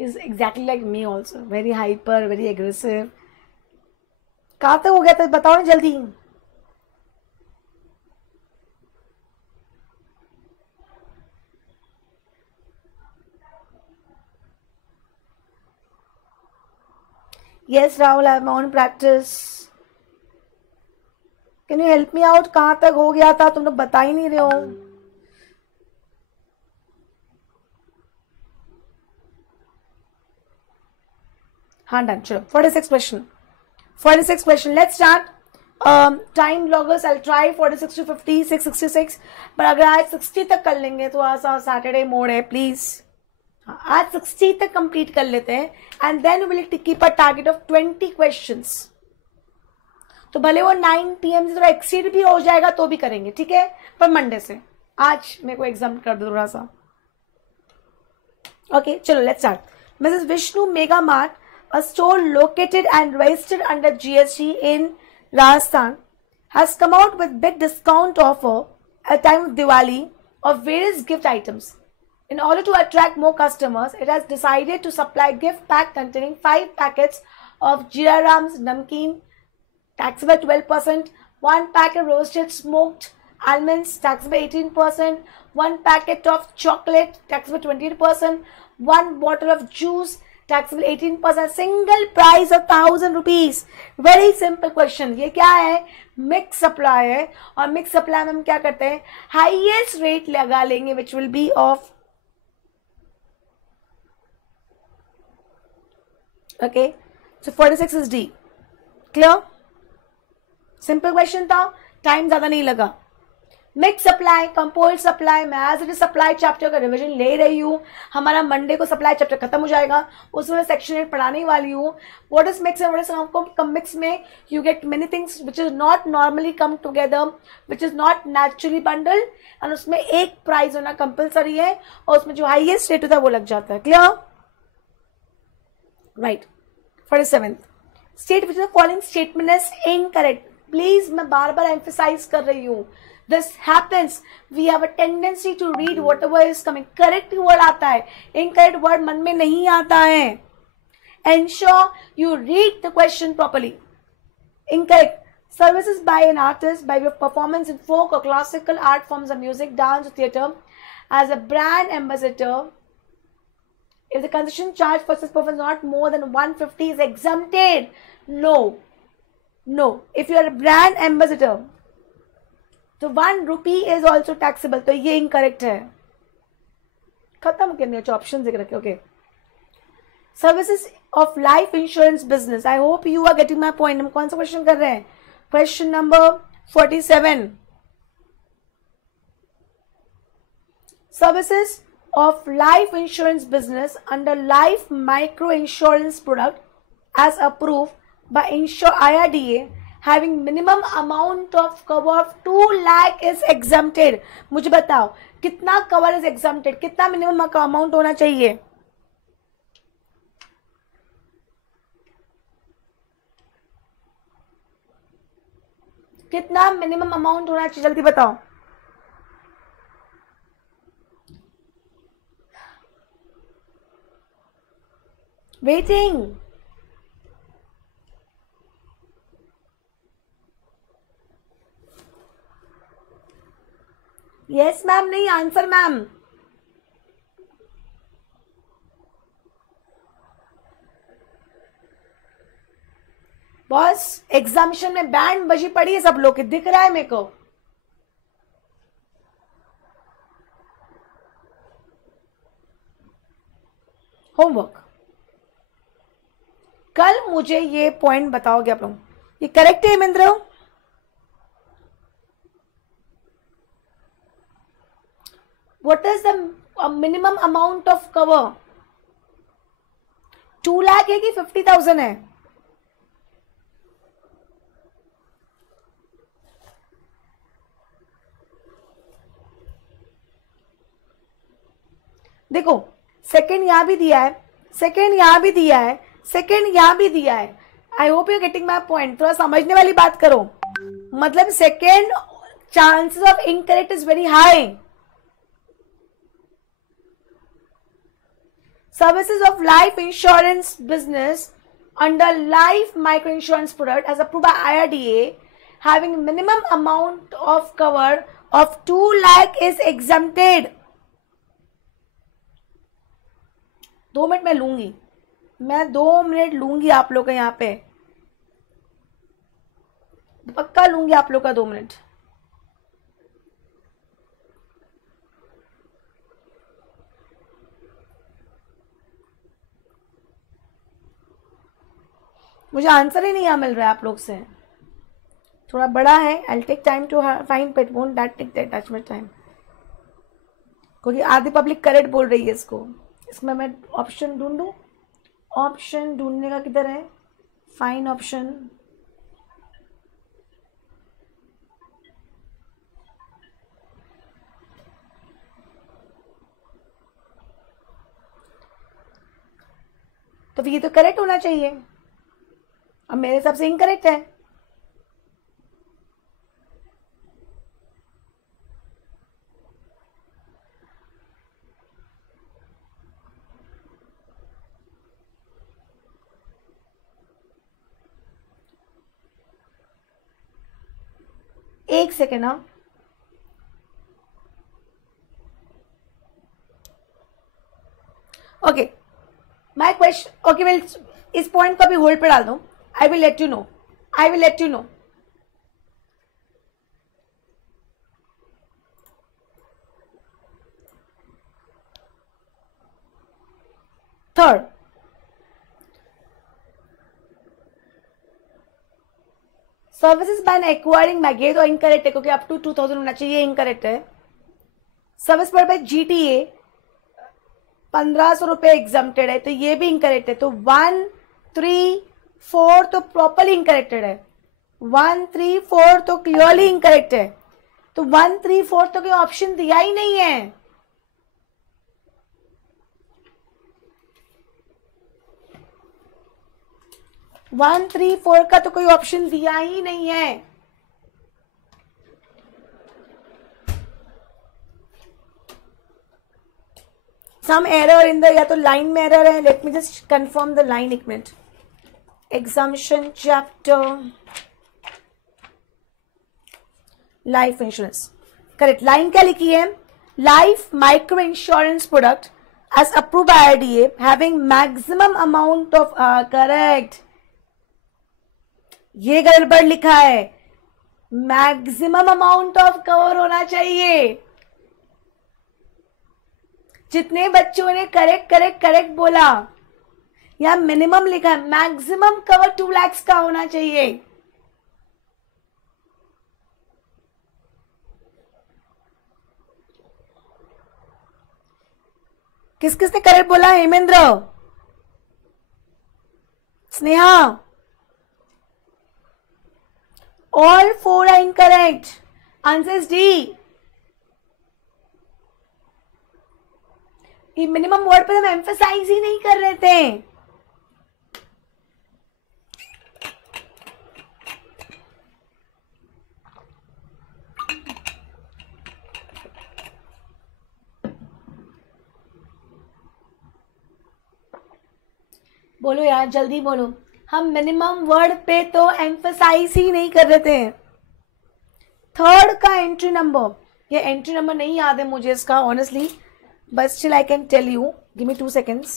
Is exactly like me also, very hyper, very aggressive. कहाँ तक हो गया था बताओ ना जल्दी. Yes, Rahul, I have my own practice. Can you help me out? कहाँ तक हो गया था, तुम लोग बता ही नहीं रहे हो. हाँ डन. चलो 46 question. 46 question. Let's start. Time bloggers I try 46 to 50, 666. पर अगर आज 60 तक कर लेंगे तो आज सैटरडे मोड है प्लीज. आज 60 तक कंप्लीट कर लेते हैं and then will keep a target of 20 questions. तो भले वो 9 PM से थोड़ा एक्सीड भी हो जाएगा तो भी करेंगे, ठीक है, पर मंडे से. आज मेरे को एग्जाम कर दो थोड़ा सा. ओके चलो let's start. Mrs Vishnu mega mart, a store located and registered under GST in Rajasthan, has come out with big discount offer at time of Diwali of various gift items. In order to attract more customers, it has decided to supply gift pack containing 5 packets of Jeera Ram's Namkeen, taxable 12%, 1 packet roasted smoked almonds, taxable 18%, 1 packet of chocolate, taxable 28%, 1 bottle of juice, taxable 18%, single price of 1000 rupees. Very simple question. ये क्या है? Mix supply है और mix supply में हम क्या करते हैं, हाईएस्ट रेट लगा लेंगे which will be off. Okay so 46 is D. Clear? Simple question था, टाइम ज्यादा नहीं लगा. मिक्स सप्लाई, कंपोल्ड सप्लाई, मैं as it is supply chapter का रिवीजन ले रही हूँ. हमारा मंडे को सप्लाई चैप्टर खत्म हो जाएगा, उसमें सेक्शन 8 पढ़ाने वाली हूँ. What is mix and what is come. Mix में you get many things which is not normally come together, which is not naturally bundle, and उसमें एक प्राइस होना कंपल्सरी है और उसमें जो हाईएस्ट रेट होता है वो लग जाता है. Clear? Right. 47 state which the following statement is incorrect. Please मैं बार बार एम्फेसाइज कर रही हूँ. This happens. We have a tendency to read whatever is coming. Correct word आता है, incorrect word मन में नहीं आता है. Ensure you read the question properly. Incorrect. Services by an artist by way of performance in folk or classical art forms of music, dance or theatre as a brand ambassador. If the concession charge for such performance not more than 150 is exempted. No. If you are a brand ambassador, तो 1 rupee is also taxable. तो ये incorrect है. खत्म करने option दिख रखे. Okay. Services of life insurance business. I hope you are getting my point. हम कौन सा क्वेश्चन कर रहे हैं? Question number 47. Services of life insurance business under life micro insurance product as approve by insure IRDA having minimum amount of cover of 2 lakh is exempted. मुझे बताओ कितना cover is exempted, कितना मिनिमम अमाउंट होना चाहिए? कितना minimum amount होना चाहिए जल्दी बताओ. वेटिंग. Yes ma'am. नहीं, आंसर मैम. बॉस एग्जामिशन में बैंड बजी पड़ी है सब लोग की, दिख रहा है मेरे को. होमवर्क. कल मुझे ये पॉइंट बताओगे आप लोग. ये करेक्ट है Hemendra? What is the minimum amount of cover? 2 lakh है कि 50,000 है? देखो सेकेंड यहां भी दिया है, सेकेंड यहां भी दिया है, सेकेंड यहां भी दिया है. I hope you getting my point. थोड़ा समझने वाली बात करो. मतलब second chances of incorrect is very high. Services of life insurance business under life micro insurance product as approved by IRDA having minimum amount of cover of 2 lakh is exempted. 2 minute मैं लूंगी, मैं 2 minute लूंगी आप लोग का, यहाँ पे पक्का लूंगी आप लोग का 2 मिनट. मुझे आंसर ही नहीं यहाँ मिल रहा है आप लोग से. थोड़ा बड़ा है. I take time to find but won't that take that touch much time, क्योंकि आधी पब्लिक करेक्ट बोल रही है इसको. इसमें मैं ऑप्शन ढूंढूं. ऑप्शन ढूंढने का किधर है? Fine option. तो ये तो करेक्ट होना चाहिए. अब मेरे हिसाब से इनकरेक्ट है. एक सेकेंड. हाँ, okay. My question, okay, well इस पॉइंट को अभी होल्ड पे डाल दो. I will let you know. I will let you know. Third, services by acquiring मैगे, तो इनकरेक्ट है क्योंकि अप टू 2000 होना चाहिए. इनकरेक्ट है. सर्विस पर बाय जीटीए 1500 रुपए एग्जाम्प्टेड है, तो ये भी इनकरेक्ट है. तो 1, 3, 4 तो प्रॉपरली इनकरेक्टेड है. 1, 3, 4 तो क्लियरली इनकरेक्ट है. तो 1, 3, 4 तो कोई ऑप्शन दिया ही नहीं है. वन 3, 4 का तो कोई ऑप्शन दिया ही नहीं है. सम एरर इन द, या तो लाइन में एरर है. Let me just confirm the line. एक minute. Exemption chapter life insurance. Correct. Line क्या लिखी है? Life micro insurance product as approve by RDA having maximum amount of, correct. ये गड़बड़ लिखा है. मैक्सिमम अमाउंट ऑफ कवर होना चाहिए. जितने बच्चों ने करेक्ट करेक्ट करेक्ट बोला, यहां मिनिमम लिखा है. मैक्सिमम कवर 2 lakhs का होना चाहिए. किस किसने करेक्ट बोला? Hemendra, Sneha. All 4 are incorrect. Answer is D. ये मिनिमम वर्ड पर हम एम्फेसाइज ही नहीं कर रहे थे. बोलो यार, जल्दी बोलो. हम मिनिमम वर्ड पे तो एम्फेसाइज ही नहीं कर रहे थे. थर्ड का एंट्री नंबर, ये एंट्री नंबर नहीं याद है मुझे इसका honestly, but still I can tell you. Give me 2 seconds.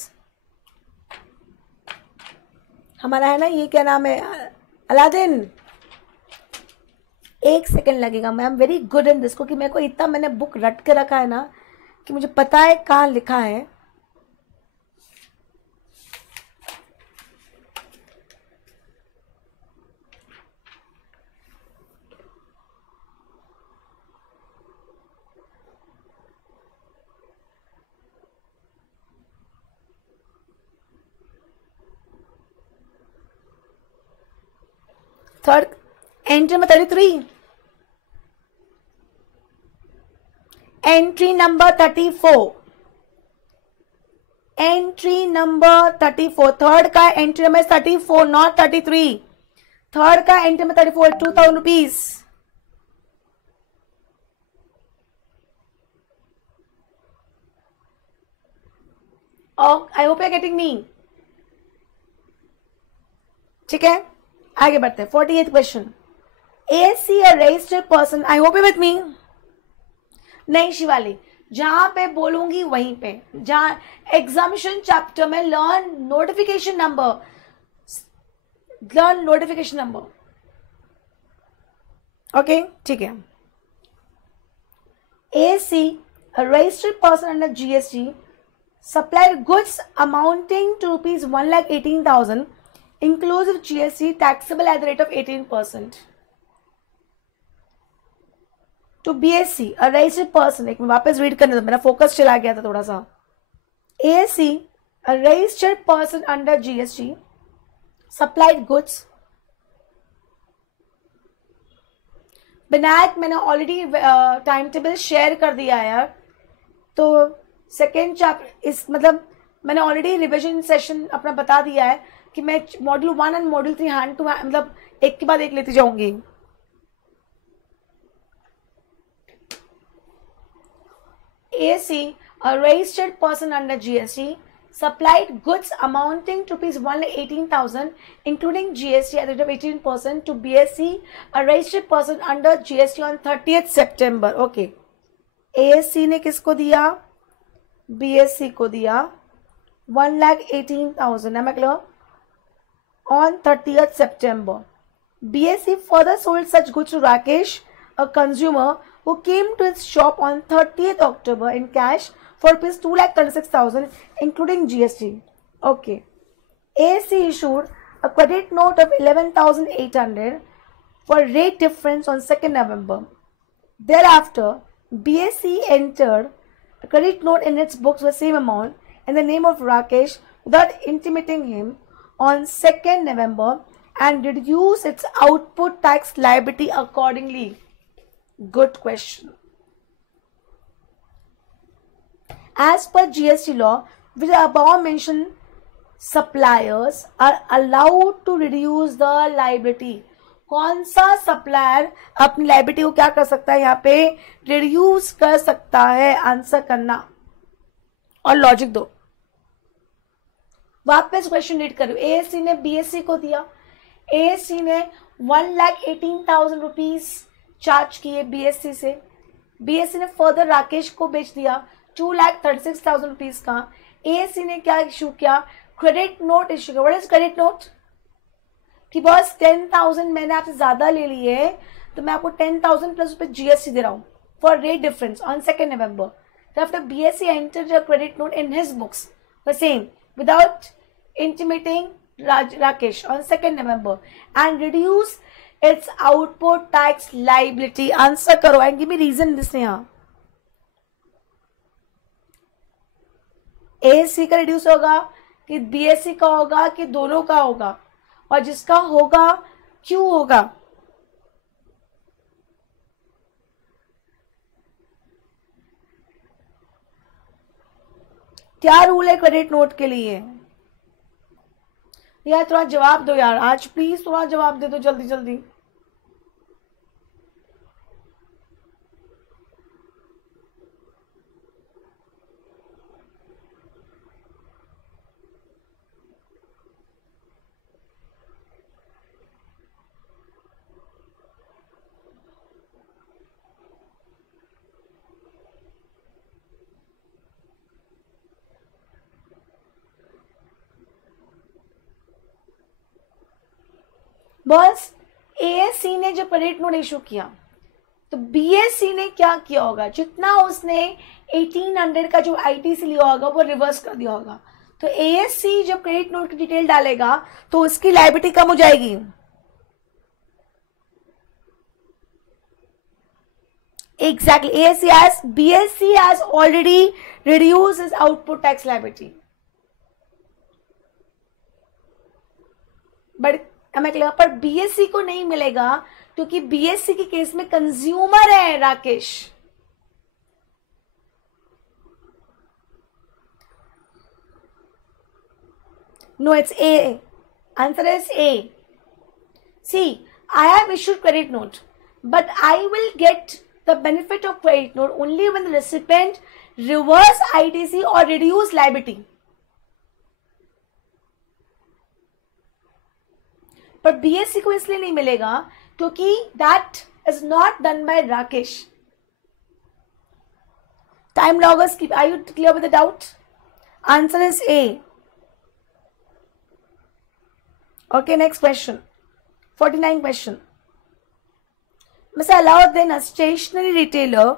हमारा है ना, ये क्या नाम है, अलादीन. 1 सेकेंड लगेगा. मैं am very good in this, क्योंकि मेरे को इतना मैंने बुक रट के रखा है ना कि मुझे पता है कहाँ लिखा है. Third entry number 33. Entry number 34. Entry number 34. Third का एंट्री नंबर 34, नॉट 33. थर्ड का entry number 34, 2000 rupees. I hope you are getting me. ठीक है, आगे बढ़ते हैं. 48th question. ASC a registered person. I hope you with me. नहीं शिवाली, जहां पे बोलूंगी वहीं पे, जहां एग्जामिनेशन चैप्टर में लर्न नोटिफिकेशन नंबर, ओके ठीक है. ASC a registered person under GST supplied goods amounting to rupees 1,18,000 inclusive GST taxable at the rate of 18%. To BSC, a registered person, एक मैं वापस रीड करने दो, मेरा फोकस चला गया था थोड़ा सा. ASC, a registered person under GST supplied goods. Vinayak, मैंने ऑलरेडी टाइम टेबल शेयर कर दिया है यार. तो सेकेंड चैप्टर इस मतलब मैंने ऑलरेडी रिविजन सेशन अपना बता दिया है कि मैं module 1 and module 3 hand to hand मतलब एक के बाद एक लेती जाऊंगी. ASC, a registered person under GST, supplied goods amounting to rupees 1,18,000, including GST at the rate of 18% to BSC, a registered person under GST on 30th September. Okay. ASC ने किसको दिया? BSC को दिया 1,18,000. Am I clear? On 30th September. BSC further sold such goods to Rakesh, a consumer who came to its shop on 30th October in cash for rupees 2,36,000 including GST. Okay. ASC issued a credit note of 11,800 for rate difference on 2nd November. Thereafter, BSC entered a credit note in its books with the same amount in the name of Rakesh without intimating him on 2nd November and reduced its output tax liability accordingly. Good question. As per GST law, which above mentioned suppliers are allowed to reduce the liability. कौन सा supplier अपनी liability को क्या कर सकता है? यहाँ पे रिड्यूस कर सकता है. आंसर करना और लॉजिक दो. वापस क्वेश्चन रीड करो. ASC ने BSC को दिया. ASC ने 1,18,000 रुपीज चार्ज किए BSC से. BSC ने फर्दर राकेश को बेच दिया 2,36,000 रुपीज का. ASC ने क्या इश्यू किया? क्रेडिट नोट इश्यू किया. What is credit note? कि बॉस 10,000 मैंने आपसे ज्यादा ले लिए तो मैं आपको 10,000 प्लस रुपए GST दे रहा हूं for rate difference on 2nd November. After BSC entered a credit note in his books, the same without intimating Rakesh on 2nd November and reduce its output tax liability. Answer करो and give me reason this यहाँ. ASC का reduce होगा कि BSC का होगा कि दोनों का होगा? और जिसका होगा क्यों होगा? क्या रूल है क्रेडिट नोट के लिए? यार थोड़ा जवाब दो यार, आज प्लीज थोड़ा जवाब दे दो जल्दी जल्दी. बस ASC ने जब क्रेडिट नोट इशू किया तो BSC ने क्या किया होगा? जितना उसने 1800 का जो ITC लिया होगा वो रिवर्स कर दिया होगा. तो ASC जब क्रेडिट नोट की डिटेल डालेगा तो उसकी लायबिलिटी कम हो जाएगी. Exactly. BSC has already reduced its output tax liability. But पर BSC को नहीं मिलेगा क्योंकि BSC के केस में कंज्यूमर है Rakesh. No, it's A. Answer is A. See, I have issued credit note, but I will get the benefit of credit note only when the recipient reverse ITC or reduce liability. पर BSc को इसलिए नहीं मिलेगा क्योंकि that is not done by Rakesh. Time loggers, are you clear with the doubt? Answer is A. Okay, next question. 49 question. Mr. Alauddin, a stationery retailer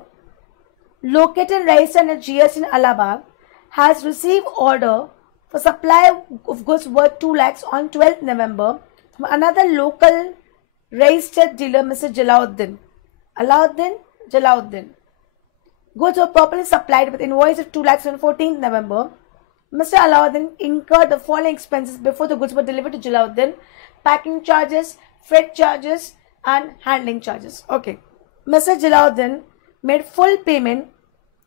located and registered at GS in Allahabad, has received order for supply of goods worth 2 lakhs on 12th November from another local registered dealer, Mr. Jalauddin. Alauddin, Jalauddin. Goods were properly supplied with invoice of 2 lakhs on 14th November. Mr. Alauddin incurred the following expenses before the goods were delivered to Jalauddin: packing charges, freight charges, and handling charges. Okay. Mr. Jalauddin made full payment,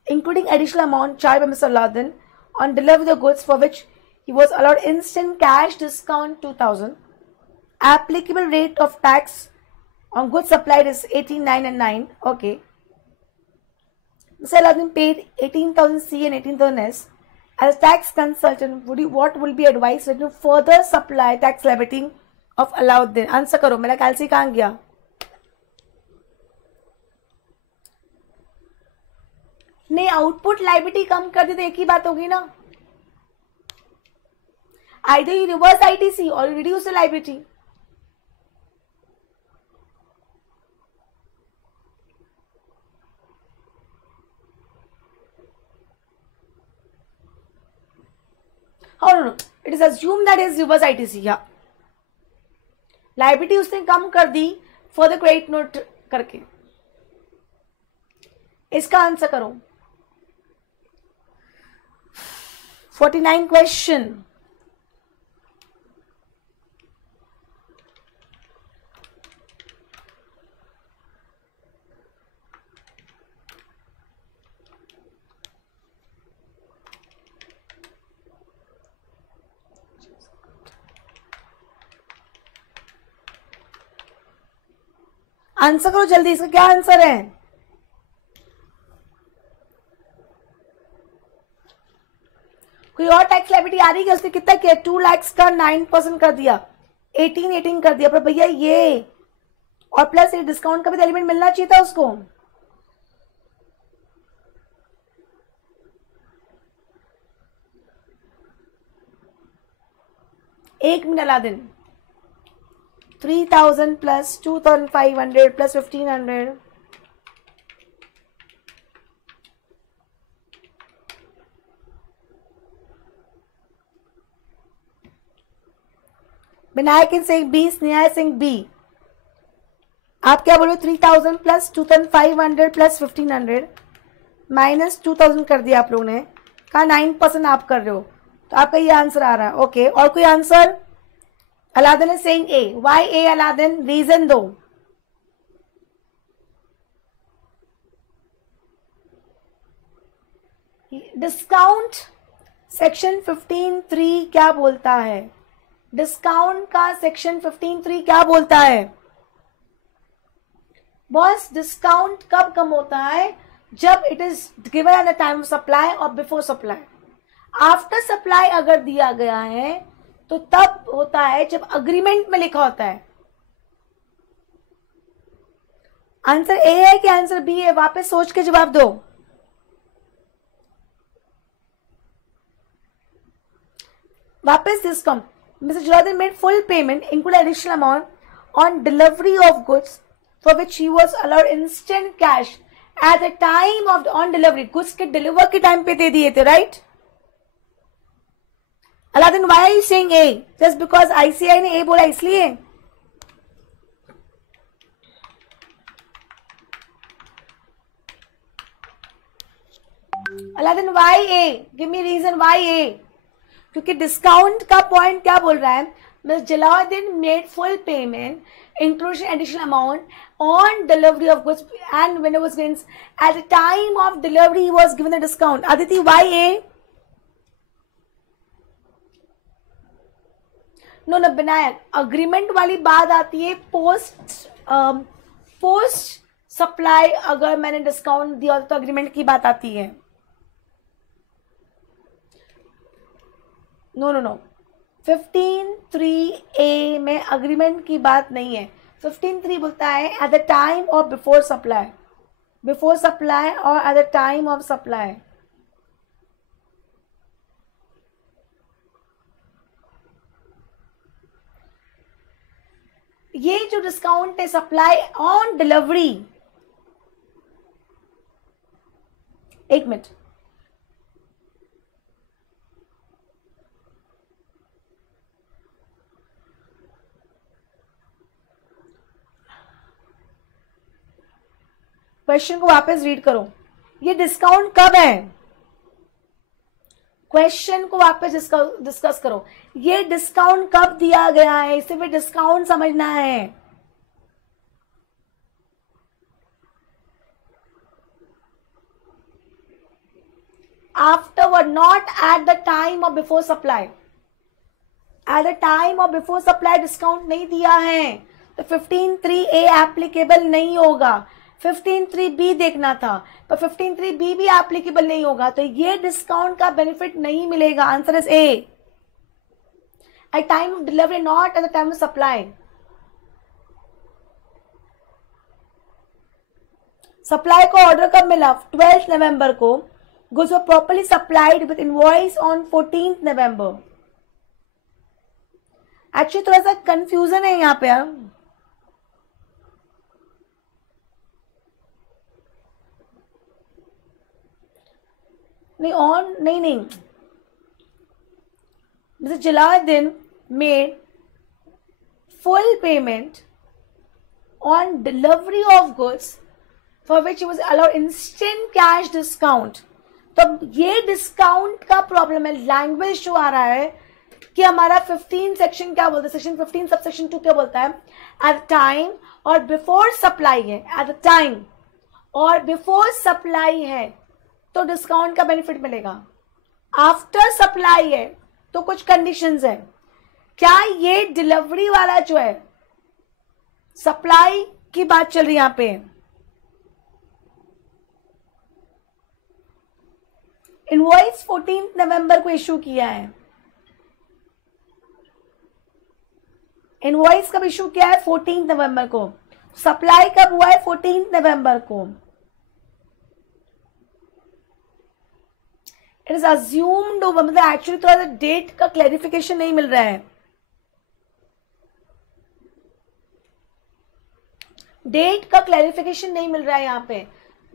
including additional amount charged by Mr. Alauddin on delivery of the goods, for which he was allowed instant cash discount 2,000. Applicable rate of tax on goods supplied is 18,9 and 9. Okay. Mr. Alauddin paid 18,000 C and 18,000 S. As a tax consultant, what will be advised to further supply tax liability of Alauddin? Answer करो, मेरा कैलसी कहाँ गया? नहीं, output liability कम कर दी तो एक ही बात होगी ना. Either you reverse ITC or you reduce the liability. Oh no, it is assumed that is reverse ITC. Yeah. Liability उसने कम कर दी further credit note करके. इसका आंसर करो. 49 question. आंसर करो जल्दी, इसका क्या आंसर है? कोई और टैक्स लायबिलिटी आ रही है? उसने कितना किया? 2 lakhs का 9% कर दिया, 18 कर दिया. पर भैया ये और प्लस ये डिस्काउंट का भी एलिमेंट मिलना चाहिए था उसको. एक minute Aladdin. 3,000 plus 2,500 plus 1,500. Vinayak Singh B, Sneha Singh B. आप क्या बोल रहे हो? 3,000 plus 2,500 plus 1,500 माइनस 2,000 कर दिया आप लोगों ने. कहा 9% आप कर रहे हो, तो आपका ये आंसर आ रहा है. ओके, और कोई answer? Aladdin is saying A. Why A, Aladdin? Reason दो. डिस्काउंट सेक्शन 15(3) क्या बोलता है? डिस्काउंट का सेक्शन 15(3) क्या बोलता है? बॉस, डिस्काउंट कब कम होता है? जब it is given at the time of supply और बिफोर सप्लाई. आफ्टर सप्लाई अगर दिया गया है तो तब होता है जब अग्रीमेंट में लिखा होता है. आंसर ए है कि आंसर बी है? वापस सोच के जवाब दो. वापस discount. Mister Jalauddin made full payment, including additional amount on delivery of goods, for which he was allowed instant cash at the time of on delivery. goods के डिलीवर के टाइम पे दे दिए थे, right? Aladdin, why are you saying A? Just because ICI ने A बोला इसलिए? Aladdin, why A? Give me reason why A. क्योंकि discount का पॉइंट क्या बोल रहा है? Mr. Jalauddin made full payment, including additional amount on delivery of goods, and when it was given at the time of delivery, he was given a discount. Aditi, why A? No no Vinayak, agreement वाली बात आती है post supply. अगर मैंने discount दिया तो agreement की बात आती है. नो नो नो, 15(3)(a) में अग्रीमेंट की बात नहीं है. 15(3) बोलता है एट द टाइम और बिफोर सप्लाई, बिफोर सप्लाई और eight the time of supply. ये जो डिस्काउंट है सप्लाई ऑन डिलीवरी. एक मिनट, क्वेश्चन को वापस रीड करो. ये डिस्काउंट कब है? क्वेश्चन को वापस डिस्कस करो. ये डिस्काउंट कब दिया गया है? सिर्फ डिस्काउंट समझना है. Afterward, not at the time और before supply. At the time और बिफोर सप्लाई डिस्काउंट नहीं दिया है तो 15(3)(a) एप्लीकेबल नहीं होगा. 15(3)(b) देखना था, पर 15(3)(b) भी एप्लीकेबल नहीं होगा, तो ये डिस्काउंट का बेनिफिट नहीं मिलेगा. Answer is A. At time of delivery, not at the time of supply. Supply को ऑर्डर कब मिला? 12 नवंबर को. Goods were properly supplied with invoice on 14 November. Actually थोड़ा सा कंफ्यूजन है यहाँ पे. नहीं, Mr. Jalaluddin made full payment on delivery of goods for which he was allowed instant cash discount. तो ये डिस्काउंट का प्रॉब्लम है. लैंग्वेज जो आ रहा है कि हमारा 15 सेक्शन क्या बोलता है, सेक्शन 15 सब सेक्शन 2 क्या बोलता है? एट टाइम और बिफोर सप्लाई है. एट द टाइम और बिफोर सप्लाई है तो डिस्काउंट का बेनिफिट मिलेगा. आफ्टर सप्लाई है तो कुछ कंडीशंस है. क्या ये डिलीवरी वाला जो है, सप्लाई की बात चल रही है यहां पे. इनवॉइस 14 नवंबर को इशू किया है. इनवॉइस कब इशू किया है? 14 नवंबर को. सप्लाई कब हुआ है? 14 नवंबर को. इट इज अज्यूम्ड, मतलब एक्चुअली थोड़ा सा डेट का क्लैरिफिकेशन नहीं मिल रहा है. डेट का क्लैरिफिकेशन नहीं मिल रहा है यहाँ पे.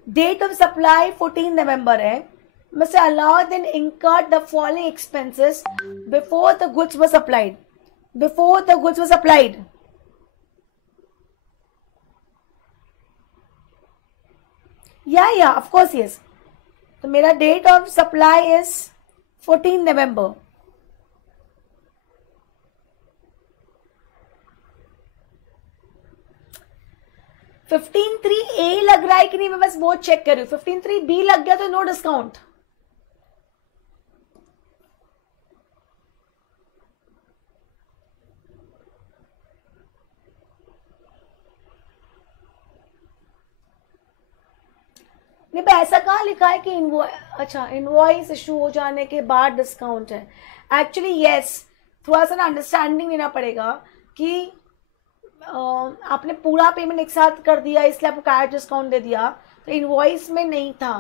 डेट ऑफ सप्लाई 14 नवंबर है. Mr. Alauddin incurred the following expenses before the goods were supplied. Before the goods were supplied. Yeah, of course, yes. तो मेरा date of supply is 14 November. Fifteen three A लग रहा है कि नहीं, मैं बस वो चेक कर रही हूं. 15(3)(b) लग गया तो नो डिस्काउंट. नहीं, पर ऐसा कहाँ लिखा है कि इनवॉइस इशू हो जाने के बाद डिस्काउंट है. एक्चुअली यस, थोड़ा सा ना अंडरस्टैंडिंग लेना पड़ेगा कि आपने पूरा पेमेंट एक साथ कर दिया इसलिए आपको कैश डिस्काउंट दे दिया, तो इनवॉइस में नहीं था.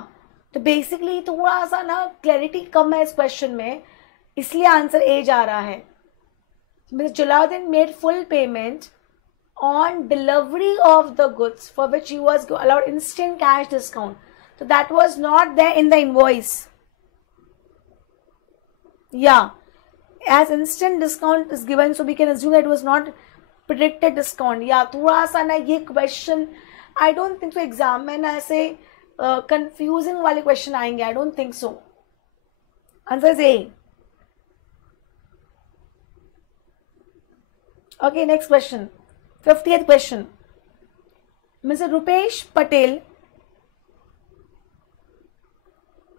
तो बेसिकली थोड़ा सा ना क्लैरिटी कम है इस क्वेश्चन में, इसलिए आंसर ए जा रहा है. Mister Jalaluddin made full payment on delivery of the goods for which he was allowed instant cash discount. So that was not there in the invoice. Yeah, as instant discount is given, so we can assume that it was not predicted discount. Yeah, थोड़ा सा ना ये question, I don't think so exam में ना ऐसे confusing वाले question आएंगे. I don't think so. Answer is A. Okay, next question. 50th question. Mr. Rupesh Patel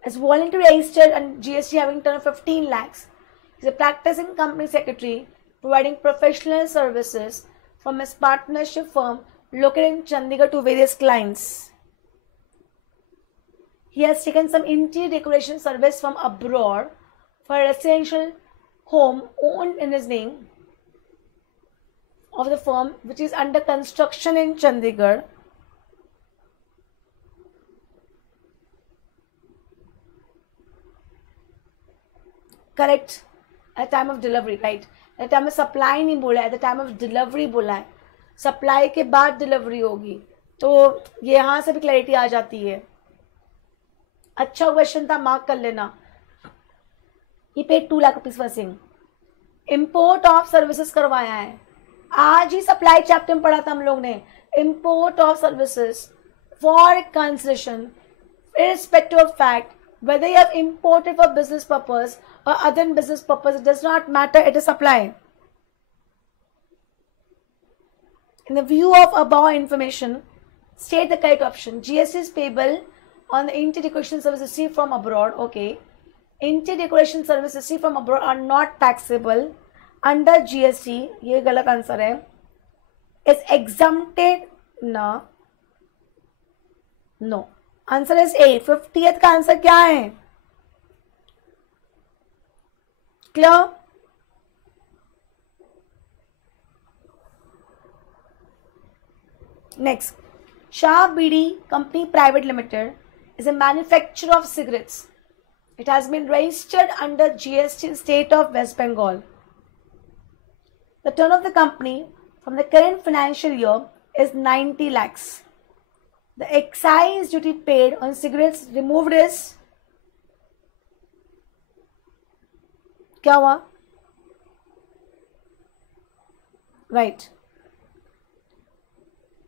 is voluntarily registered and GST having turn of 15 lakhs. He is a practicing company secretary providing professional services from his partnership firm located in Chandigarh to various clients. He has taken some interior decoration service from abroad for residential home owned in his name of the firm which is under construction in Chandigarh. Correct. At time of delivery, right? At time of supply नहीं बोला है, at the time of delivery बोला है. Supply के बाद delivery होगी, तो ये यहाँ से भी क्लैरिटी आ जाती है. अच्छा क्वेश्चन था, मार्क कर लेना. ये paid 2 lakh rupees for import of services करवाया है. आज ही सप्लाई चैप्टर में पढ़ा था हम लोग ने. Import of services for concession irrespective of fact whether you have imported for business purpose or other than business purpose, it does not matter, it is supply. In the view of above information, state the correct option. GST is payable on the inter-decoration service received from abroad. Okay. Inter-decoration service received from abroad are not taxable under GST. ये गलत answer है. Is exempted? No. No. Answer is A. 50th का answer क्या है? Clear? Next. Shah bidi company private limited is a manufacturer of cigarettes. It has been registered under GST in state of West Bengal. The turnover of the company from the current financial year is 90 lakhs. The excise duty paid on cigarettes removed is क्या हुआ? Right.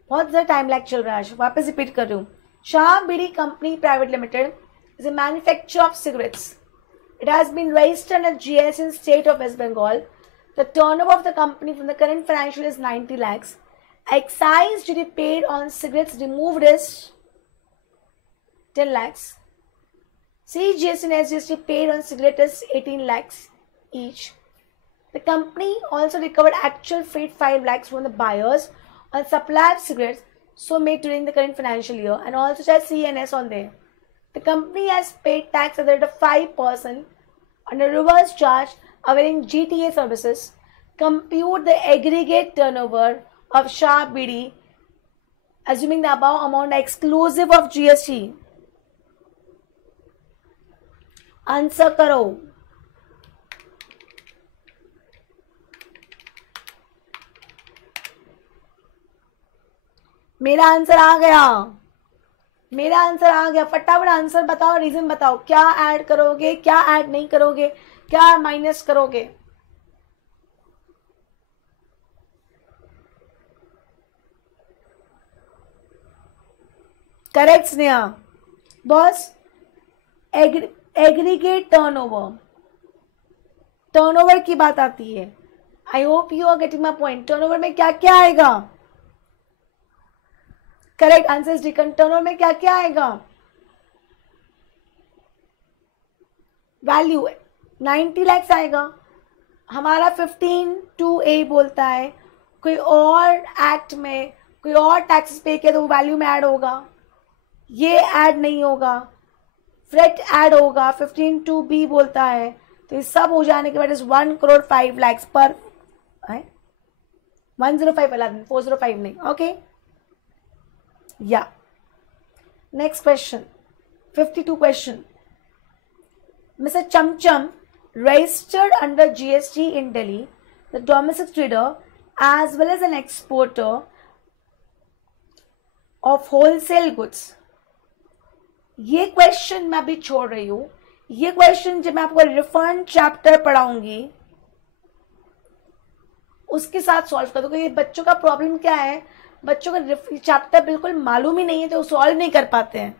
बहुत ज़्यादा time lag चल रहा है. वापस repeat कर रही हूँ. Shah bidi company private limited is a manufacturer of cigarettes. It has been registered at GS in state of West Bengal. The turnover of the company from the current financial is 90 lakhs. Excise duty paid on cigarettes removed is 10 lakhs. CGST and SGST paid on cigarettes is 18 lakhs each. The company also recovered actual freight 5 lakhs from the buyers on supply of cigarettes so made during the current financial year, and also has CNS on there. The company has paid tax at the rate of 5% under reverse charge availing GTA services. Compute the aggregate turnover of Shah BD assuming the above amount exclusive of GST. Answer करो. मेरा answer आ गया. मेरा answer आ गया. फटाफट answer बताओ, reason बताओ. क्या ऐड करोगे, क्या ऐड नहीं करोगे, क्या माइनस करोगे? Correct Sneha. Boss aggregate turnover, turnover की बात आती है. I hope you are getting my point. Turnover में क्या क्या आएगा? करेक्ट आंसर इज डिकन. टर्नओवर में क्या क्या आएगा? वैल्यू 90 lakhs आएगा. हमारा 15(2)(a बोलता है कोई और एक्ट में कोई और टैक्सेस पे किया तो वो वैल्यू में ऐड होगा. ये ऐड नहीं होगा, फ्रेट ऐड होगा. 15(2)(b बोलता है, तो ये सब हो जाने के बाद इज 1 crore 5 lakhs पर 105 वाला 405 नहीं. ओके या next question 52 question. Mr. Chamcham registered under GST in Delhi, the domestic trader as well as an exporter of wholesale goods. ये क्वेश्चन मैं अभी छोड़ रही हूं. ये क्वेश्चन जब मैं आपको रिफंड चैप्टर पढ़ाऊंगी उसके साथ सॉल्व कर दूंगा. ये बच्चों का प्रॉब्लम क्या है, बच्चों का चैप्टर बिल्कुल मालूम ही नहीं है तो सॉल्व नहीं कर पाते हैं.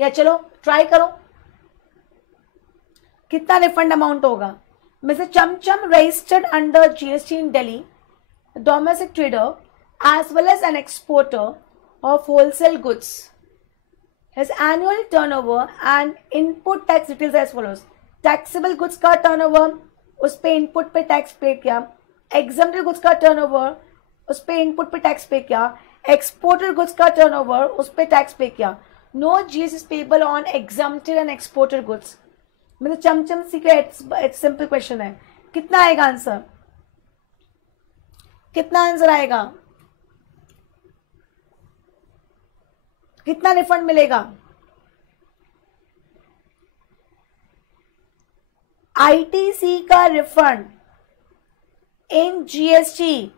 या चलो ट्राई करो. कितना रिफंड अमाउंट होगा? Mr. Chamcham registered under GST in Delhi, a domestic trader as well as an exporter of wholesale goods. His annual turnover and input tax details as follows. Taxable goods का turnover, उस पे input पे tax पे किया. Exempted goods का turnover, उस पे input पे tax पे किया. एक्सपोर्टेड गुड्स का टर्नओवर, उस पर टैक्स पे किया. No GST is payable on exempted and exported goods. मतलब चमचम सीक्रेट सिंपल क्वेश्चन है. कितना आएगा आंसर? कितना आंसर आएगा? कितना रिफंड मिलेगा? आईटीसी का रिफंड इन जीएसटी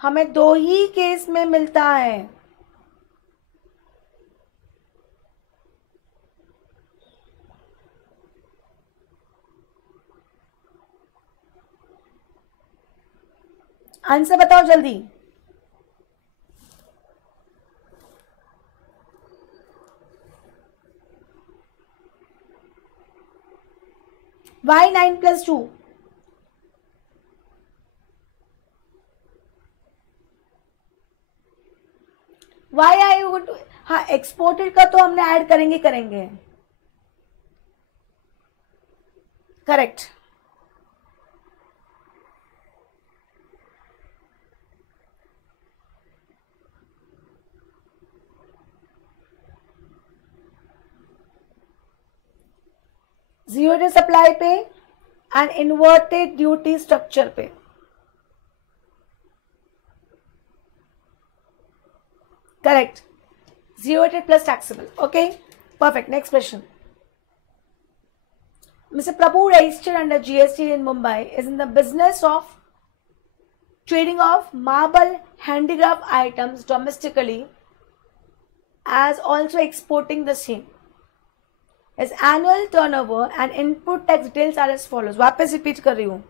हमें 2 ही केस में मिलता है. आंसर बताओ जल्दी. Why 9 plus 2? Why are you going to? हाँ, एक्सपोर्टेड का तो हमने ऐड करेंगे. करेक्ट. जीरो रेट सप्लाई पे एंड इन्वर्टेड ड्यूटी स्ट्रक्चर पे. Correct. Zero rated plus taxable. Okay, perfect. Next question. Mr. Prabhu, registered under GST in Mumbai, is in the business of trading of marble handicraft items domestically as also exporting the same. His annual turnover and input tax details are as follows. वापस repeat कर रही हूँ.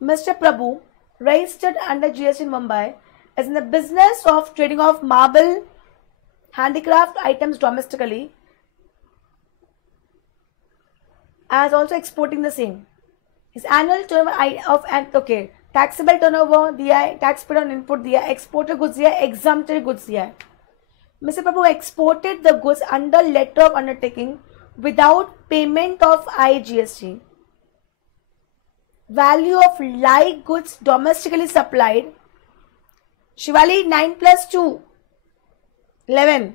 Mr. Prabhu, registered under GST in Mumbai, is in the business of trading of marble handicraft items domestically as also exporting the same. His annual turnover taxable turnover दिया है, tax paid on input दिया है, exported goods दिया है, exempted goods दिया है. Mr. Prabhu exported the goods under letter of undertaking without payment of IGST. Value of like goods domestically supplied. Shivali, 9 plus 2, 11.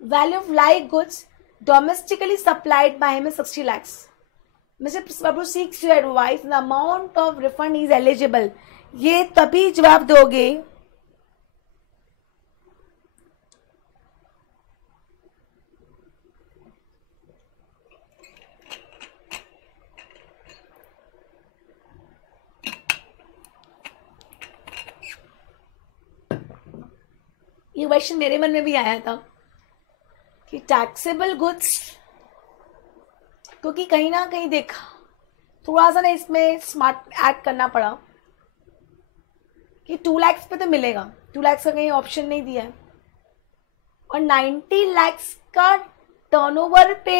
Value of like goods domestically supplied by him is 60 lakhs. Mr. Prabhu seeks your advice. The amount of refund is eligible. ये तभी जवाब दोगे ये question मेरे मन में भी आया था कि टैक्सेबल गुड्स, क्योंकि कहीं ना कहीं देखा थोड़ा सा ना इसमें स्मार्ट ऐड करना पड़ा कि 2 लाख पे तो मिलेगा. 2 लाख का कहीं ऑप्शन नहीं दिया है और 90 लाख का टर्नओवर पे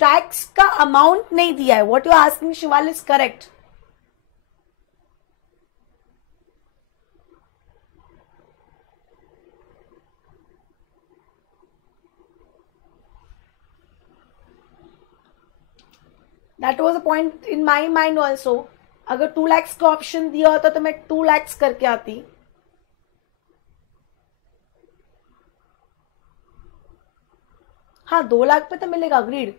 टैक्स का अमाउंट नहीं दिया है. What you asking Shival is correct. That was a point in my mind also. अगर 2 लाख का ऑप्शन दिया होता तो मैं 2 लाख करके आती. हाँ, 2 लाख पे तो मिलेगा, अग्रीड.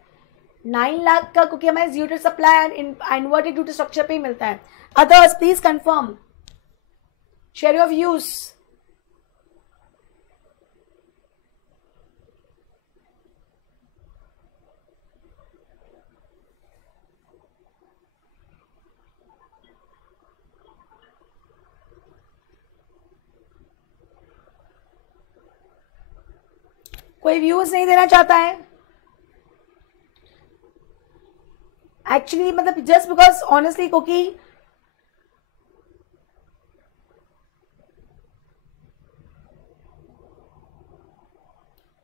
9 लाख का क्योंकि हमें zero supply and inverted duty structure पे ही मिलता है. Others please confirm. Share your views. कोई व्यूज नहीं देना चाहता है एक्चुअली, मतलब जस्ट बिकॉज ऑनेस्टली क्योंकि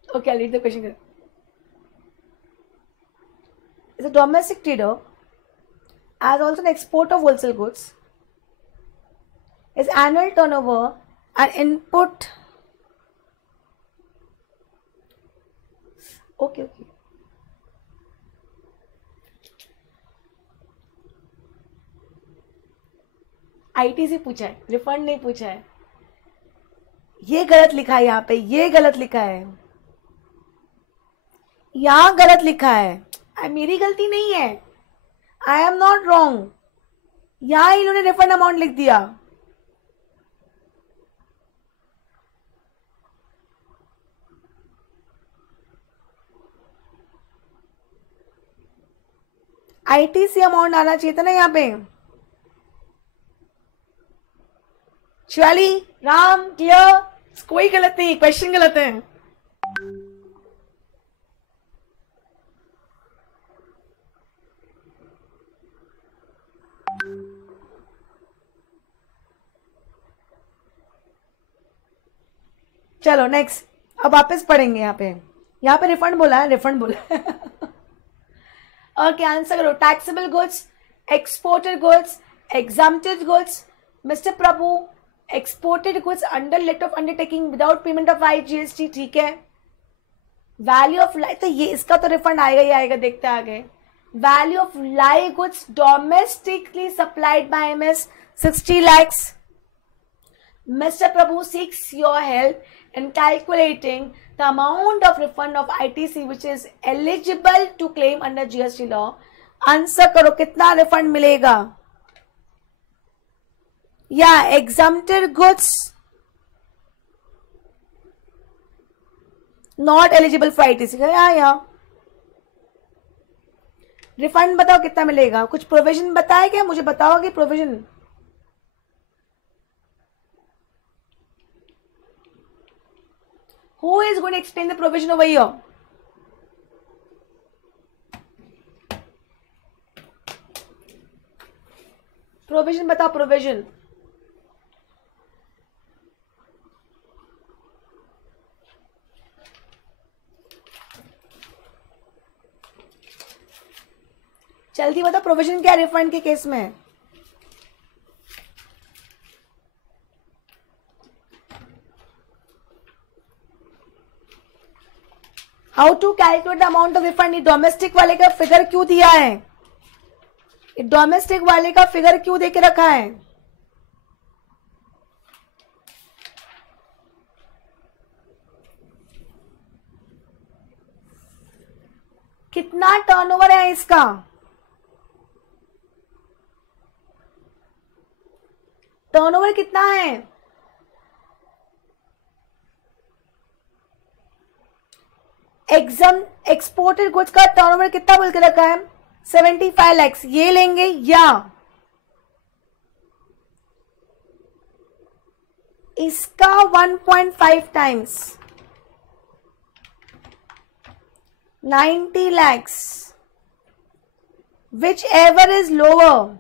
okay, I'll read the question. Is a domestic trader as also an export of wholesale goods. His annual turnover and input. Okay. ITC पूछा है, refund नहीं पूछा है। ये गलत लिखा है यहाँ पे, ये गलत लिखा है, यहां गलत लिखा है। मेरी गलती नहीं है, आई एम नॉट रॉन्ग। यहां इन्होंने रिफंड अमाउंट लिख दिया। आईटीसी अमाउंट आना चाहिए था ना यहाँ पे। शिवाली, राम, क्लियर, कोई गलत नहीं, क्वेश्चन गलत है। चलो नेक्स्ट, अब वापस पढ़ेंगे। यहाँ पे रिफंड बोला है, रिफंड बोला है। ओके, आंसर करो। Taxable goods, exported goods, exempted goods. Mister Prabhu, exported goods under letter of undertaking without payment of IGST, ठीक है। वैल्यू ऑफ लाइफ, तो ये इसका तो रिफंड आएगा ही आएगा, देखते आगे। Value of live goods domestically supplied by MS 60 lakhs. Mr. Prabhu seeks your help in calculating the amount of refund of ITC which is eligible to claim under GST law. Answer करो, कितना refund मिलेगा? या exempted goods not eligible for ITC, या refund बताओ कितना मिलेगा? कुछ provision बताया क्या? मुझे बताओगे provision? Who is going to explain the provision over here? Provision बताओ, provision. जल्दी बताओ प्रोविजन क्या रिफंड के केस में? How to calculate the amount of refund? Domestic वाले का फिगर क्यों दिया है? डोमेस्टिक वाले का फिगर क्यों देके रखा है? कितना टर्नओवर है इसका? टर्नओवर कितना है? एक्सपोर्टेड गुड्स का टर्नओवर कितना बोल के रखा है? 75 lakhs। ये लेंगे या इसका 1.5 times 90 lakhs, which ever is lower.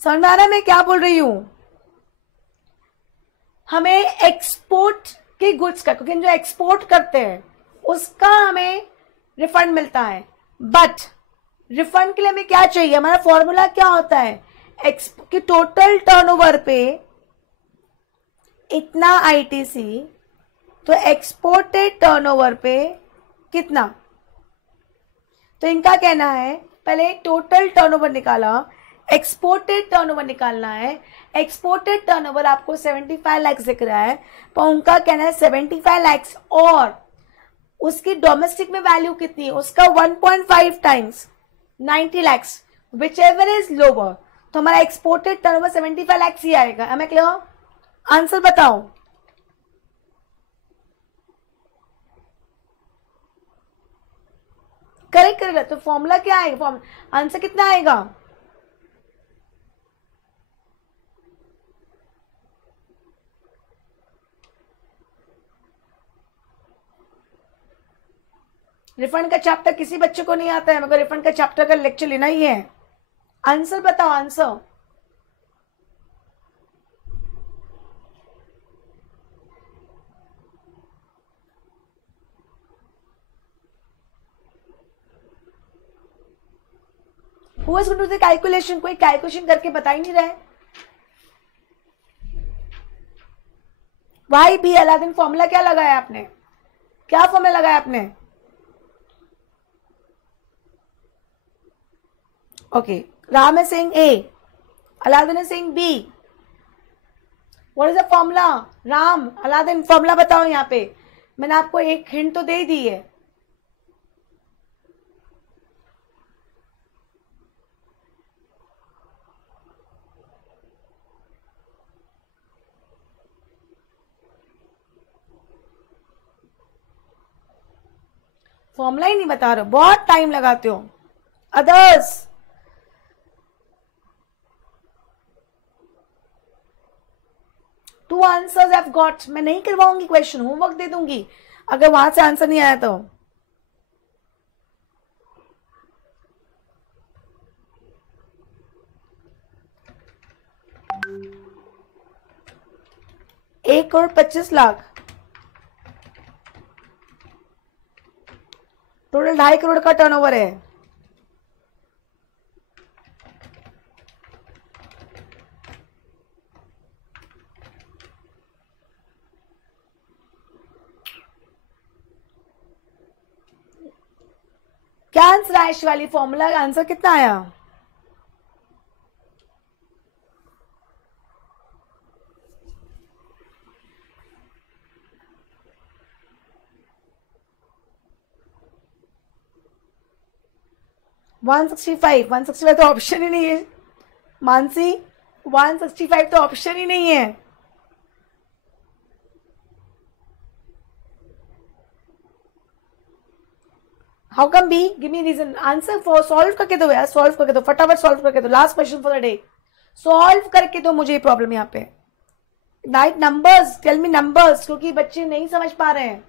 समझ में आ रहा है मैं क्या बोल रही हूं? हमें एक्सपोर्ट के गुड्स का, क्योंकि जो एक्सपोर्ट करते हैं उसका हमें रिफंड मिलता है, बट रिफंड के लिए हमें क्या चाहिए? हमारा फॉर्मूला क्या होता है? कि टोटल टर्नओवर पे इतना ITC, तो एक्सपोर्टेड टर्नओवर पे कितना। तो इनका कहना है पहले टोटल टर्नओवर निकाला, एक्सपोर्टेड टर्नओवर निकालना है। एक्सपोर्टेड टर्नओवर आपको 75 lakhs दिख रहा है, पर उनका कहना है 75 lakhs और उसकी डोमेस्टिक में वैल्यू कितनी है? उसका 1.5 times 90 lakhs, which ever is lower. तो हमारा एक्सपोर्टेड टर्नओवर 75 lakhs ही आएगा। हमें क्लियर? आंसर बताओ। करेक्ट करेगा तो फॉर्मूला क्या आएगा? आंसर कितना आएगा? रिफंड का चैप्टर किसी बच्चे को नहीं आता है, मगर रिफंड का चैप्टर का लेक्चर लेना ही है। आंसर बताओ, answer. Who is going to do the calculation? कोई कैलकुलेशन करके बता ही नहीं रहा है। वाई भी अलादीन, फॉर्मूला क्या लगाया आपने? क्या फॉर्मूला लगाया आपने? Okay, Ram is saying A. Aladdin is saying B. What is the formula? Ram, Aladdin formula बताओ यहाँ पे. मैंने आपको एक हिंट तो दे दी है. फॉर्मूला ही नहीं बता रहे हो, बहुत टाइम लगाते हो. Others, two answers have got. मैं नहीं करवाऊंगी क्वेश्चन, होमवर्क दे दूंगी अगर वहां से आंसर नहीं आया तो. एक करोड़ 25 लाख, टोटल 2.5 करोड़ का टर्नओवर है. क्या आंसर आया शिवाली? फॉर्मूला का आंसर कितना आया? वन 165 तो ऑप्शन ही नहीं है मानसी. 165 तो ऑप्शन ही नहीं है. How come B? Give me reason. Answer for solve करके दो यार, सॉल्व करके दो, फटाफट सॉल्व करके दो. Last question for the day, solve करके दो मुझे ये प्रॉब्लम यहाँ पे. Write numbers, tell me numbers, क्योंकि बच्चे नहीं समझ पा रहे हैं.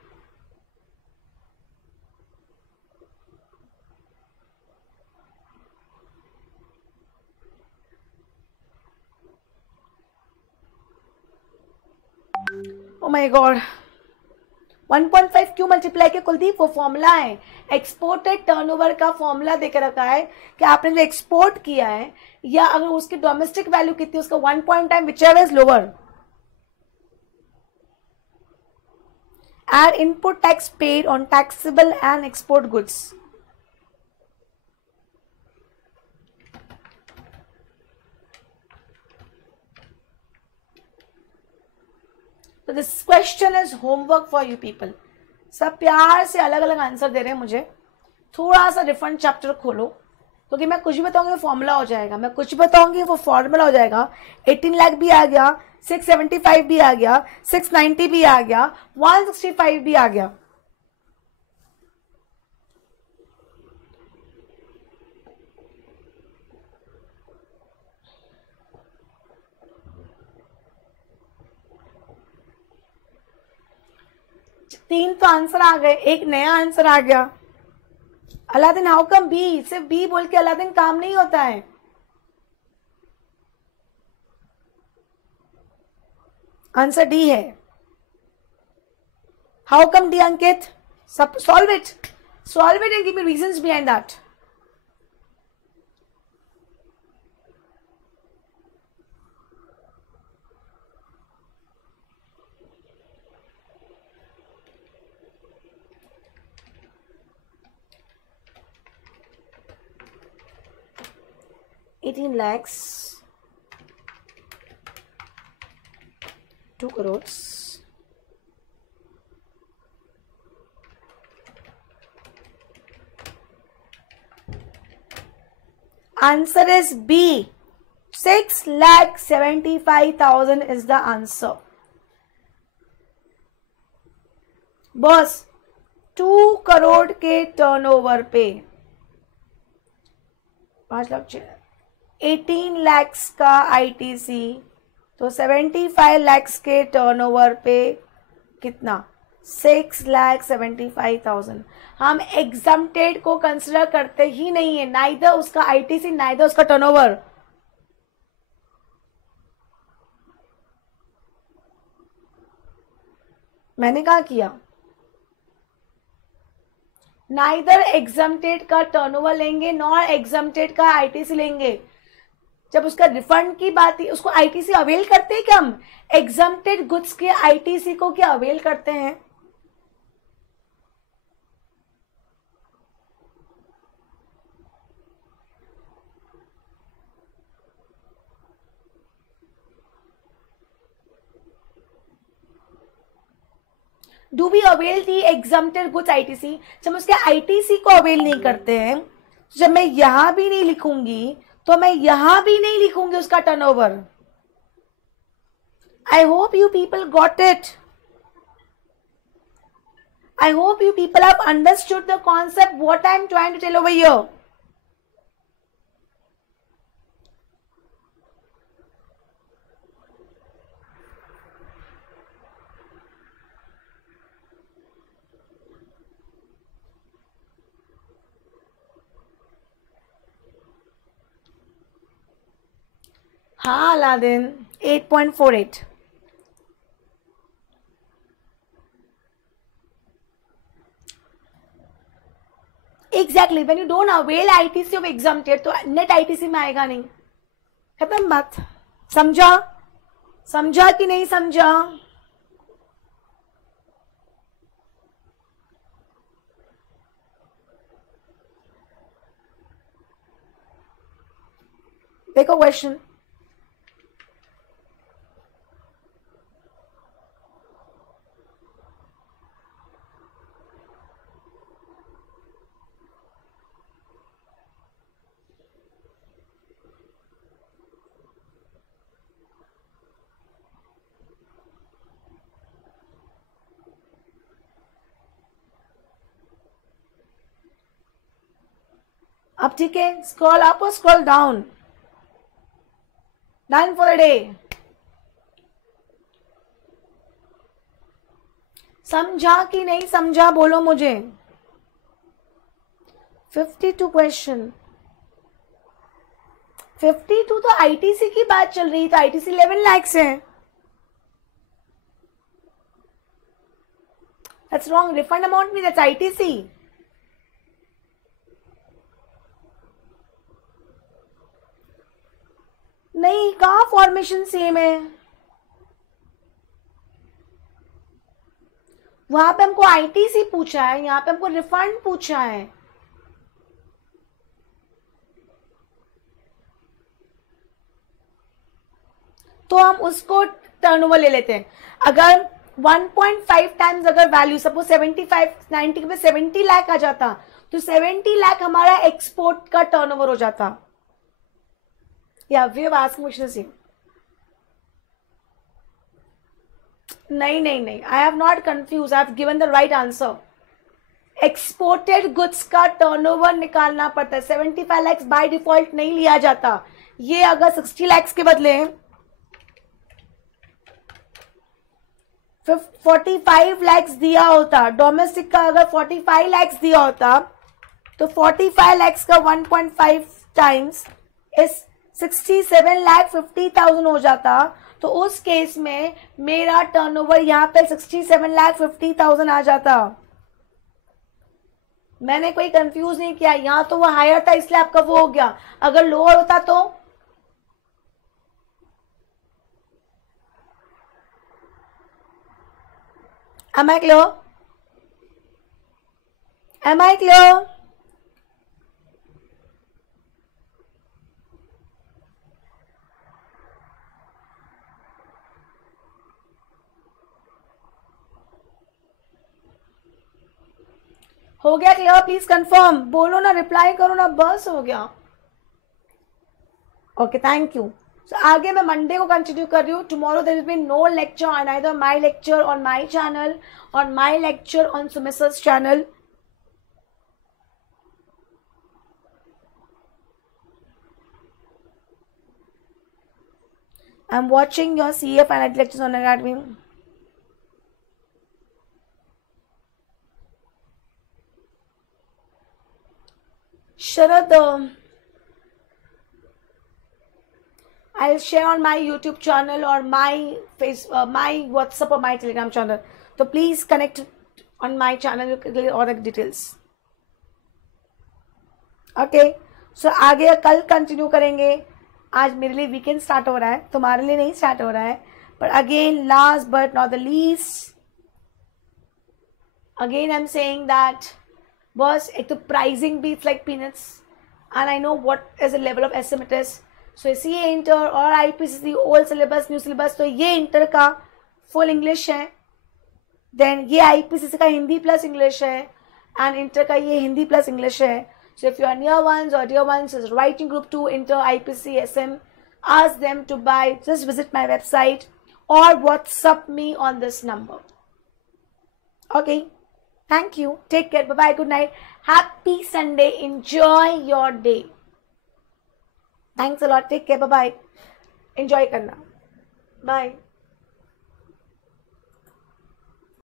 ओ माय गॉड, 1.5 क्यों मल्टीप्लाई किया कुलदीप? वो फॉर्मूला है, एक्सपोर्टेड टर्नओवर का फॉर्मूला देकर रखा है कि आपने जो एक्सपोर्ट किया है या अगर उसकी डोमेस्टिक वैल्यू कितनी, उसका 1 point time whichever is lower. Add input tax paid on taxable and export goods. तो this question is homework for you people. सब प्यार से अलग अलग आंसर दे रहे हैं मुझे. थोड़ा सा डिफरेंट चैप्टर खोलो, क्योंकि मैं कुछ भी बताऊंगी वो फॉर्मूला हो जाएगा, मैं कुछ बताऊंगी वो फॉर्मूला हो जाएगा. 18 लाख भी आ गया, 675 भी आ गया, 690 भी आ गया, 165 भी आ गया. तीन तो आंसर आ गए, एक नया आंसर आ गया. Aladdin how come B? सिर्फ बी बोल के अलादीन काम नहीं होता है. आंसर डी है. How come D Ankit? Solve it and give me reasons behind that. $18 lakhs, 2 crores. Answer is B. 6,75,000 is the answer. Boss 2 crore के टर्नओवर पे 5 लाख 18 लैक्स का आईटीसी, तो 75 लैक्स के टर्नओवर पे कितना? 6,75,000. हम एग्जम्प्टेड को कंसिडर करते ही नहीं है, नाइदर उसका आईटीसी नाइदर उसका टर्नओवर. मैंने कहा किया, नाइदर एग्जम्प्टेड का टर्नओवर लेंगे नॉर एग्जम्प्टेड का आईटीसी लेंगे. जब उसका रिफंड की बात है, उसको आईटीसी अवेल करते हैं क्या? हम एग्जम्प्टेड गुड्स के आईटीसी को क्या अवेल करते हैं? Do we avail the exempted goods ITC? जब उसके आईटीसी को अवेल नहीं करते हैं, जब मैं यहां भी नहीं लिखूंगी तो मैं यहां भी नहीं लिखूंगी उसका turnover. I hope you people got it. I hope you people have understood the concept what I am trying to tell over here. हाँ Aladdin, 8.48. Exactly. When you don't avail ITC of exempted, तो net ITC में आएगा नहीं. खत्म बात. समझा? समझा कि नहीं समझा? देखो क्वेश्चन. अब ठीक है, स्क्रॉल अप और scroll down. 9 for a day. समझा कि नहीं समझा बोलो मुझे. 52 क्वेश्चन. 52 तो आईटीसी की बात चल रही, तो आईटीसी 11 lakhs है. That's wrong. Refund amount means that's ITC. नहीं, कहाँ फॉर्मेशन सेम है? वहां पे हमको आईटीसी पूछा है, यहाँ पे हमको रिफंड पूछा है. तो हम उसको टर्नओवर ले लेते हैं. अगर 1.5 टाइम्स अगर वैल्यू सपोज 75 90 पे 70 लाख आ जाता, तो 70 लाख हमारा एक्सपोर्ट का टर्नओवर हो जाता. या वे आस्किंग क्वेश्चन सेम. नहीं, I have not confuse, I have given the right answer. Exported goods का टर्नओवर निकालना पड़ता है. 75 lakhs बाय डिफॉल्ट नहीं लिया जाता. ये अगर 60 lakhs के बदले 45 lakhs दिया होता, डोमेस्टिक का अगर 45 lakhs दिया होता, तो 45 lakhs का 1.5 टाइम्स इस 67,50,000 हो जाता. तो उस केस में मेरा टर्नओवर यहां पे 67,50,000 आ जाता. मैंने कोई कंफ्यूज नहीं किया. यहां तो वो हायर था इसलिए आपका वो हो गया. अगर लोअर होता तो am I clear? Am I clear? हो गया क्लियर? Please confirm. बोलो ना, रिप्लाई करो ना, बस हो गया. Okay, thank you. सो आगे मैं मंडे को कंटिन्यू कर रही हूँ. Tomorrow there will be no lecture on either my lecture on my channel और माय लेक्चर ऑन सुमिसर्स channel. I am watching your CA final lectures on academy. Sharad, I'll share on my YouTube channel or my my WhatsApp or my Telegram channel. So please connect on my channel to all the details. Okay. So आगे कल continue करेंगे. आज मेरे लिए weekend start हो रहा है, तुम्हारे लिए नहीं स्टार्ट हो रहा है. But again, last but not the least, again I'm saying that बस एक तो प्राइसिंग भी it's like peanuts and I know what is the level of SM it is. So CA inter और IPCC old syllabus new syllabus, तो ये inter का full English है. Then ये IPCC का हिंदी प्लस इंग्लिश है, एंड इंटर का ये हिंदी प्लस इंग्लिश है. So if you are near ones or dear ones is writing group 2 inter IPC SM, ask them to buy. Just visit my website or WhatsApp me on this number. Okay. Thank you. Take care. Bye-bye. Good night. Happy Sunday. Enjoy your day. Thanks a lot. Take care. Bye-bye. Enjoy karna. Bye.